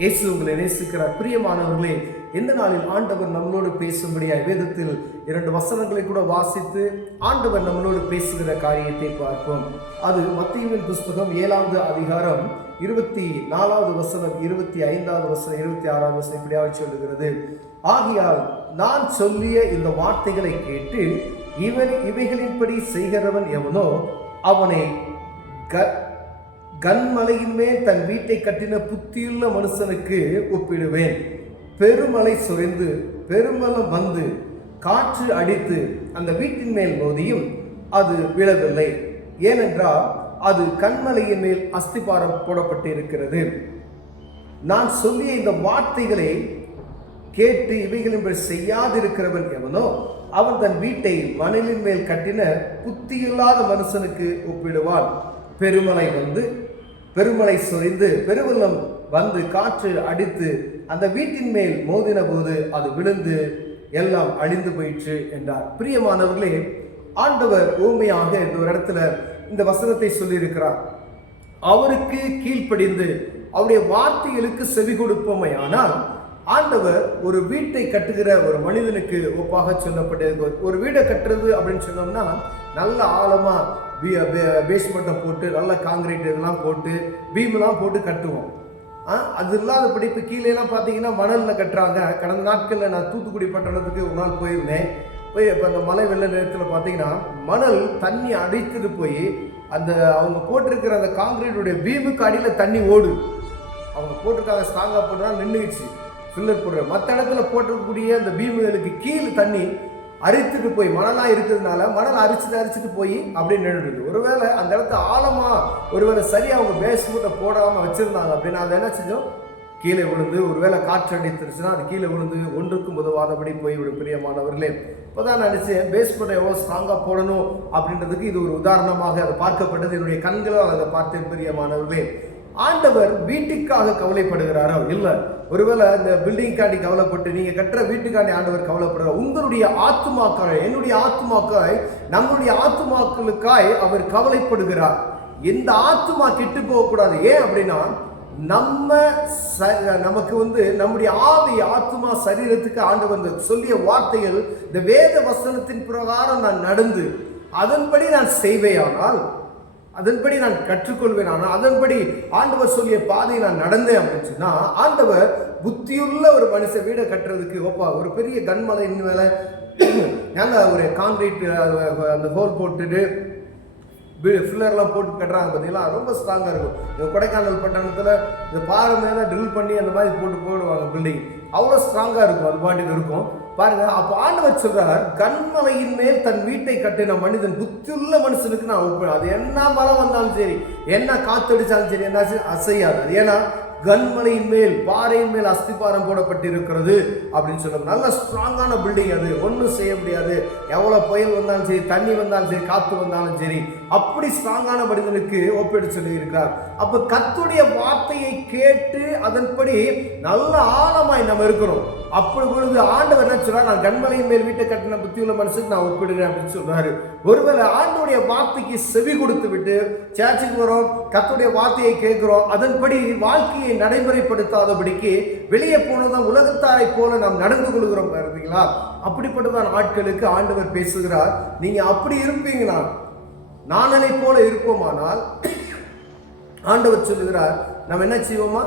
இயேசு உங்களை நேசிக்கிறார். பிரியமானவர்களே, இந்த நாளில் ஆண்டவர் நம்மளோடு பேசும்படியாய் வேதத்தில் 2 வசனங்களை கூட வாசித்து ஆண்டவர் நம்மளோடு பேசுகிற காரியத்தை பார்ப்போம். அது மத்தேயுவின் புஸ்தகம் 7வது அதிகாரம் 24வது வசனம், 25வது வசனம், 26வது வசனம் இப்படியாக சொல்லுகிறது. ஆகையால் நான் சொல்லிய இந்த வார்த்தைகளை கேட்டு இவைகளின்படி செய்கிறவன் எவனோ அவனை கன்மலையின் மேல் தன் வீட்டை கட்டின புத்தியுள்ள மனுஷனுக்கு ஒப்பிடுவேன். பெருமழை சொரிந்து பெருமளம் வந்து காற்று அடித்து அந்த வீட்டின் மேல் மோதியும் அது விழவில்லை. ஏனென்றால் அது கன்மலையின் மேல் அஸ்திபாரம் போடப்பட்டு இருக்கிறது. நான் சொல்லிய இந்த வார்த்தைகளை கேட்டு இவைகளின்படி செய்யாதிருக்கிறவன் எவனோ அவன் தன் வீட்டை மணலின் மேல் கட்டின புத்தியில்லாத மனுஷனுக்கு ஒப்பிடுவான். பெருமழை சொரிந்து பெருவெள்ளம் வந்து காற்று அடித்து அந்த வீட்டின் மேல் மோதின போது அது விழுந்து எல்லாம் அழிந்து போயிற்று என்றார். பிரியமானவர்களே, ஆண்டவர் ஊமையாக இந்த ஒரு இடத்துல இந்த வசனத்தை சொல்லியிருக்கிறார். அவருக்கு கீழ்ப்படிந்து அவருடைய வார்த்தைகளுக்கு செவி கொடுப்போமையானால் ஆண்டவர் ஒரு வீட்டை கட்டுகிற ஒரு மனிதனுக்கு ஒப்பாக சொல்லப்பட்டிருக்கு. ஒரு வீடை கட்டுறது அப்படின்னு சொன்னோம்னா நல்ல ஆழமா பேஸ்மெண்ட்டை போட்டு நல்ல காங்கிரீட் இதெல்லாம் போட்டு பீமெல்லாம் போட்டு கட்டுவோம். அது இல்லாதபடி இப்போ கீழேலாம் பார்த்தீங்கன்னா மணலில் கட்டுறாங்க. கடந்த நாட்களில் நான் தூத்துக்குடி பட்டணத்துக்கு ஒரு நாள் போயிருந்தேன். இப்போ அந்த மழை வெள்ள நேரத்தில் பார்த்தீங்கன்னா மணல் தண்ணி அடித்துட்டு போய் அந்த அவங்க போட்டிருக்கிற அந்த காங்கிரீட்டுடைய பீமுக்கு அடியில் தண்ணி ஓடு. அவங்க போட்டிருக்காங்க ஸ்ட்ராங்காக போட்டுனா நின்றுச்சு ஃபில்லர் போடுற. மற்ற இடத்துல போட்டிருக்கக்கூடிய அந்த பீமுகளுக்கு கீழே தண்ணி அரித்துட்டு போய் மணலாக இருக்கிறதுனால மணல் அரிச்சிட்டு போய் அப்படியே நின்றுடுது. ஒருவேளை அந்த இடத்த ஆழமாக ஒருவேளை சரியாக அவங்க பேஸ்மெண்ட்டை போடாமல் வச்சுருந்தாங்க அப்படின்னா அதை என்ன செஞ்சோம், கீழே விழுந்து ஒருவேளை காற்று அடித்துருச்சுன்னா அது கீழே விழுந்து ஒன்றுக்கும் உதவாதபடி போய்விடும். பிரியமானவர்களே, இப்போ தான் நினச்சேன் பேஸ்மெண்ட்டை எவ்வளோ ஸ்ட்ராங்காக போடணும் அப்படின்றதுக்கு இது ஒரு உதாரணமாக அது பார்க்கப்பட்டது. என்னுடைய கண்களால் அதை பார்த்தேன். பிரியமானவர்களே, ஆண்டவர் வீட்டுக்காக கவலைப்படுகிறாரோ இல்லை, ஒருவேளை இந்த பில்டிங்காண்டி கவலைப்பட்டு நீங்க கட்டுற வீட்டுக்காண்டி ஆண்டவர் கவலைப்படுறார். உங்களுடைய ஆத்துமாக்கள், என்னுடைய ஆத்துமாக்கள், நம்முடைய ஆத்துமாக்களுக்காய் அவர் கவலைப்படுகிறார். எந்த ஆத்துமா கெட்டு போகக்கூடாது. ஏன் அப்படின்னா நமக்கு நம்முடைய ஆத்துமா சரீரத்துக்கு ஆண்டவர் சொல்லிய வார்த்தைகள் இந்த வேத வசனத்தின் பிரகாரம் நான் நடந்து அதன்படி நான் செய்வேயானால், அதன்படி நான் கற்றுக்கொள்வேன், ஆனால் அதன்படி ஆண்டவர் சொல்லிய பாதையை நான் நடந்தேன் அப்படின்னு சொன்னா ஆண்டவர் புத்தியுள்ள ஒரு மனுஷன் வீடை கட்டுறதுக்கு ஒப்பா. ஒரு பெரிய கன்மலையின் மேல நாங்கள் ஒரு காங்கிரீட் அந்த ஹோல் போட்டுட்டு ஃபில்லர்லாம் போட்டு கட்டுறாங்க பார்த்தீங்களா, ரொம்ப ஸ்ட்ராங்காக இருக்கும். இந்த கொடைக்கானல் பட்டணத்தில் இந்த பாறை மேலே ட்ரில் பண்ணி அந்த மாதிரி போடுவாங்க பில்டிங், அவ்வளோ ஸ்ட்ராங்காக இருக்கும். அது பாட்டுக்கு இருக்கும் பாருங்க. அப்போ ஆண்டவர் சொல்றார், கன்மலையின் மேல் தன் வீட்டை கட்டின மனிதன் புத்தியுள்ள மனுஷனுக்கு நான் ஒப்பேன். அது என்ன மரம் வந்தாலும் சரி, என்ன காத்தடிச்சாலும் சரி, என்ன அசையாது. அது ஏன்னா கன்மலையின் மேல் பாறையின் மேல் அஸ்திபாரம் போடப்பட்டிருக்கிறது அப்படின்னு சொல்லுவாங்க. நல்ல ஸ்ட்ராங்கான பில்டிங், அது ஒன்றும் செய்ய முடியாது. எவ்வளோ புயல் வந்தாலும் சரி, தண்ணி வந்தாலும் சரி, காற்று வந்தாலும் சரி, அப்படி ஸ்ட்ராங்கான மனிதனுக்கு ஒப்பிட்டு சொல்லி இருக்கிறார். அப்போ கர்த்தருடைய வார்த்தையை கேட்டு அதன்படி நல்ல ஆழமாய் நம்ம இருக்கிறோம். அப்படி பொழுது ஆண்டவர் என்ன சொல்றாரு, நான் கன்மலையின் மேல் வீட்டை கட்டின புத்தியுள்ள மனுஷனுக்கு நான் ஒப்பிடுறேன் அப்படின்னு சொல்றாரு. ஒருவேளை ஆண்டவருடைய வார்த்தைக்கு செவி கொடுத்து விட்டு சர்ச்சுக்கு வரோம், கர்த்தருடைய வார்த்தையை கேட்கிறோம், அதன்படி வாழ்க்கையை நடைமுறைப்படுத்தாதபடிக்கு வெளியே போனதான் உலகத்தாரை போல நாம் நடந்து கொள்கிறோம் பார்த்தீங்களா. அப்படிப்பட்டதான் ஆட்களுக்கு ஆண்டவர் பேசுகிறார். நீங்க அப்படி இருப்பீங்களா, நானனை போல இருப்போமானால் ஆண்டவர் சொல்லுகிறார், நம்ம என்ன செய்வோமா,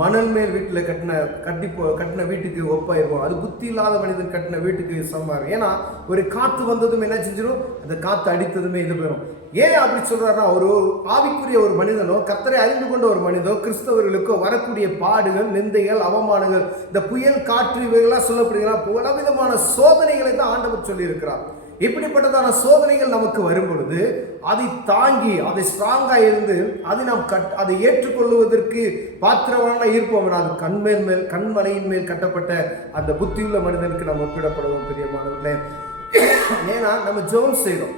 மணல் மேல் வீட்டில் கட்டின வீட்டுக்கு ஒப்பாயிருவோம். அது புத்தி இல்லாத மனிதன் கட்டின வீட்டுக்கு சமமாக. ஏன்னா ஒரு காற்று வந்ததும் என்ன செஞ்சிடும், அந்த காற்று அடித்ததுமே இது பெறும். ஏன் அப்படி சொல்றாருன்னா, ஒரு ஆவிக்குரிய ஒரு மனிதனோ கர்த்தரை அறிந்து கொண்ட ஒரு மனிதனோ கிறிஸ்தவர்களுக்கோ வரக்கூடிய பாடுகள், நிந்தைகள், அவமானங்கள், இந்த புயல் காற்று இவைகள்லாம் சொல்லப்படுகிறா பல விதமான சோதனைகளை தான் ஆண்டவர் சொல்லி இருக்கிறார். இப்படிப்பட்டதான சோதனைகள் நமக்கு வரும் பொழுது அதை தாங்கி அதை ஸ்ட்ராங்கா இருந்து அதை ஏற்றுக்கொள்வதற்கு பாத்திரமான இருப்போம். அது கண்மலையின் மேல் கட்டப்பட்ட அந்த புத்தியுள்ள மனிதனுக்கு நாம் ஒப்பிடப்படுவோம். பிரியமானவர்களே, ஏன்னா நம்ம ஜெபம் செய்கிறோம்,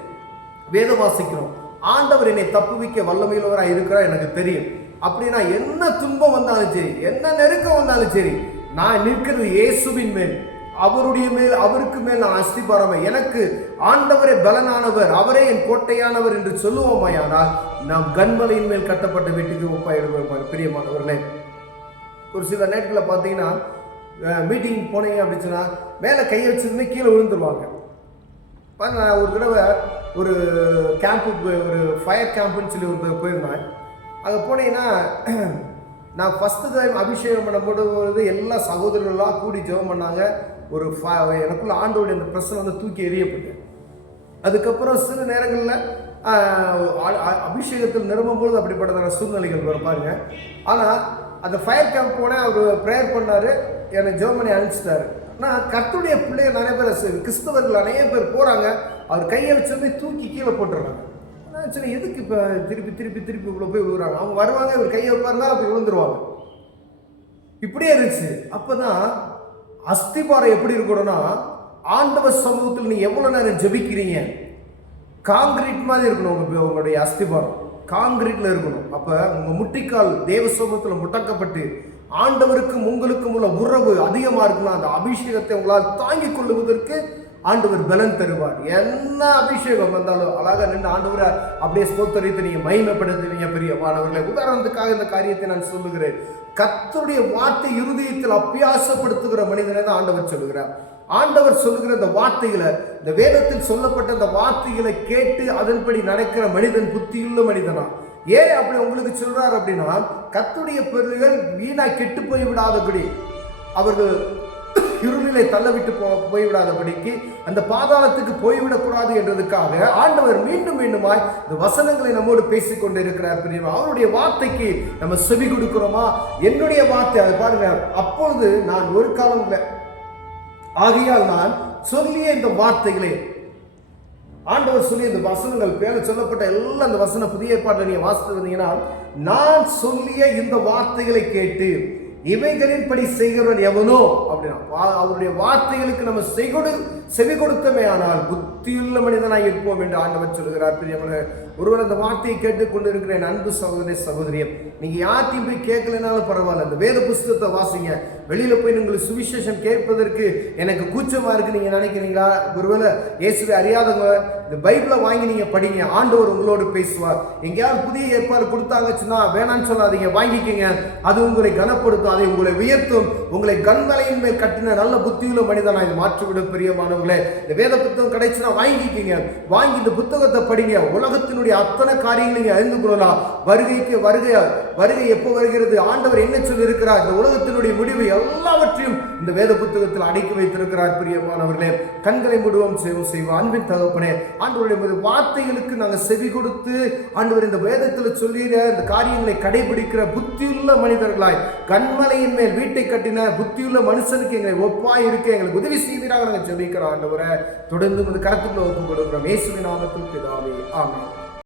வேதம் வாசிக்கிறோம், ஆண்டவர் என்னை தப்புவிக்க வல்லமையுள்ளவராக இருக்கிறார் எனக்கு தெரியும். அப்படின்னா என்ன துன்பம் வந்தாலும் சரி, என்ன நெருக்கம் வந்தாலும் சரி, நான் நிற்கிறது இயேசுவின் மேல், அவருக்கு மேல் நான் அஸ்திபாரமே. எனக்கு ஆண்டவரே பலனானவர், அவரே என் கோட்டையானவர் என்று சொல்லுவோமாயானால் நாம் கன்மலையின் மேல் கட்டப்பட்ட வீட்டுக்கு ஒப்பாயிடுவோம். பிரியமானவர்களே, ஒரு சில நேரத்தில் பார்த்தீங்கன்னா மீட்டிங் போனீங்க அப்படின்னு சொன்னால் மேலே கையை வச்சதுமே கீழே விழுந்துருவாங்க. நான் ஒரு தடவை ஒரு கேம்புக்கு, ஒரு ஃபயர் கேம்புன்னு சொல்லி ஒரு போயிருந்தேன். அங்கே போனீங்கன்னா நான் ஃபஸ்ட்டு டைம் அபிஷேகம் பண்ணப்படுவது எல்லா சகோதரர்களாக கூடி ஜெபம் பண்ணாங்க. ஒரு எனக்குள்ள ஆண்டோடைய அந்த பிரச்சனை வந்து தூக்கி எறியப்பட்டேன். அதுக்கப்புறம் சில நேரங்களில் அபிஷேகத்தில் நிரம்பும்பொழுது அப்படிப்பட்டதான சூழ்நிலைகள் வரும் பாருங்க. ஆனால் அந்த ஃபயர் கேம்ப் போனேன், அவர் ப்ரேயர் பண்ணார், என்னை ஜெபம் பண்ணி அனுப்பிச்சிட்டாரு. ஆனால் கர்த்தருடைய பிள்ளைகள் நிறைய பேர், கிறிஸ்தவர்கள் நிறைய பேர் போகிறாங்க, அவர் கையை வச்சோடனே தூக்கி கீழே போட்டுடுறாங்க. சரி, எதுக்கு இப்போ திருப்பி திருப்பி திருப்பி இவ்வளோ போய் விழுறாங்க? அவங்க வருவாங்க, இவர் கையை வைப்பாருனா அப்படி விழுந்துருவாங்க. இப்படியே இருந்துச்சு. அப்போ தான் அஸ்திபாரம் எப்படி இருக்கணும்னா, ஆண்டவர் சமூகத்தில் நீ எவ்வளோ நேரம் ஜெபிக்கிறீங்க, காங்கிரீட் மாதிரி இருக்கணும். உங்களுடைய அஸ்திபாரம் காங்கிரீட்ல இருக்கணும். அப்ப உங்க முட்டிக்கால் தேவ சமூகத்தில் முட்டக்கப்பட்டு ஆண்டவருக்கும் உங்களுக்கும் உள்ள உறவு அதிகமா இருக்குன்னா அந்த அபிஷேகத்தை உங்களால் தாங்கிக் கொள்ளுவதற்கு ஆண்டவர் பலன் தருவார். என்ன அபிஷேகம் வந்தாலும் அழகா நின்று ஆண்டவரை அப்படியே ஸ்தோத்தரித்து நீங்க மகிமைப்படுத்துவீங்க. பிரியமானவர்களே, உதாரணத்துக்காக இந்த காரியத்தை நான் சொல்லுகிறேன். கர்த்தருடைய வார்த்தை இருதயத்தில் அபியாசப்படுத்துகிற மனிதனை தான் ஆண்டவர் சொல்லுகிறார். ஆண்டவர் சொல்லுகிற இந்த வார்த்தைகளை, இந்த வேதத்தில் சொல்லப்பட்ட இந்த வார்த்தைகளை கேட்டு அதன்படி நடக்கிற மனிதன் புத்தியுள்ள மனிதனா. ஏன் அப்படி உங்களுக்கு சொல்றாரு அப்படின்னா, கர்த்தருடைய பிள்ளைகள் வீணா கெட்டு போய்விடாதபடி, அவர்கள் இருளிலே தள்ளவிட்டு போய்விடாதபடிக்கு, அந்த பாதாளத்துக்கு போய்விடக்கூடாது என்றதுக்காக ஆண்டவர் மீண்டும் மீண்டுமாய் இந்த வசனங்களை நம்மோடு பேசிக்கொண்டு இருக்கிறார். அவருடைய வார்த்தைக்கு நம்ம செவி கொடுக்கிறோமா? என்னுடைய வார்த்தை அது பாருங்க, அப்பொழுது நான் ஒரு காலம் இல்லை, ஆகையால் நான் சொல்லிய இந்த வார்த்தைகளே, ஆண்டவர் சொல்லிய இந்த வசனங்கள் பேர சொல்லப்பட்ட எல்லா அந்த வசன புதிய ஏற்பாட்டில் நீங்க வாசித்து வந்தீங்கன்னா, நான் சொல்லிய இந்த வார்த்தைகளை கேட்டு இவைகளின்படி செய்கிறவன் எவனோ அப்படின்னா, அவருடைய வார்த்தைகளுக்கு நம்ம செவி கொடுத்தமே ஆனால் புத்தியுள்ள மனிதனாக இருப்போம் என்று ஆண்டவர் சொல்கிறார். பிரியமான ஒருவர் அந்த வார்த்தையை கேட்டுக்கொண்டு இருக்கிற அன்பு சகோதரி சகோதரியம், நீங்க யார்த்தையும் போய் கேட்கலனாலும் பரவாயில்ல, அந்த வேத புஸ்தகத்தை வாசிங்க. வெளியில போய் உங்களுக்கு சுவிசேஷம் கேட்பதற்கு எனக்கு கூச்சமா இருக்கு நீங்க நினைக்கிறீங்களா? ஒருவேளை இயேசுவை அறியாதவங்க இந்த பைபிளை வாங்கி நீங்க படிங்க, ஆண்டவர் உங்களோடு பேசுவார். எங்கேயாவது புதிய ஏற்பாடு கொடுத்தாங்கச்சுன்னா வேணான்னு சொல்லாதீங்க, வாங்கிக்கங்க. அது உங்களை கனப்படுத்தும், அதை உங்களை உயர்த்தும், உங்களை கண்மலையின் மேல் கட்டின நல்ல புத்தியுள்ள மனிதனாக மாற்றிவிடும். பிரியமானவர்களே, இந்த வேத புத்தகம் கிடைச்சுன்னா வாங்கிக்கிங்க, வாங்கி இந்த புத்தகத்தை படிங்க. உலகத்தினுடைய அத்தனை காரியங்களை நீங்க அறிந்து கொள்ளலாம். வருகை எப்போ வருகிறது, ஆண்டவர் என்ன சொல்லி இருக்கிறார், இந்த உலகத்தினுடைய முடிவு எல்லாவற்றையும் இந்த வேத புத்தகத்தில் அடக்கி வைத்திருக்கிறார். பிரியமானவர்களே, கண்களை மூடுவோம், செய்வோம். அன்பின் தகப்பனே, ஆண்டவருடைய வார்த்தைகளுக்கு நாங்கள் செவி கொடுத்து ஆண்டவர் இந்த வேதத்தில் சொல்லிற இந்த காரியங்களை கடைபிடிக்கிற புத்தியுள்ள மனிதர்களாய், கண்மலையின் மேல் வீட்டை கட்டின புத்தியுள்ள மனுஷனுக்கு எங்களை ஒப்பாய் இருக்க எங்களுக்கு உதவி செய்வீராக நாங்கள் ஜெபிக்கிறோம். ஆண்டவரை தொடர்ந்து கருத்துக்களை ஒப்புக் கொடுக்கிறோம். இயேசுவின் நாமத்தில் பிதாவே, ஆமென்.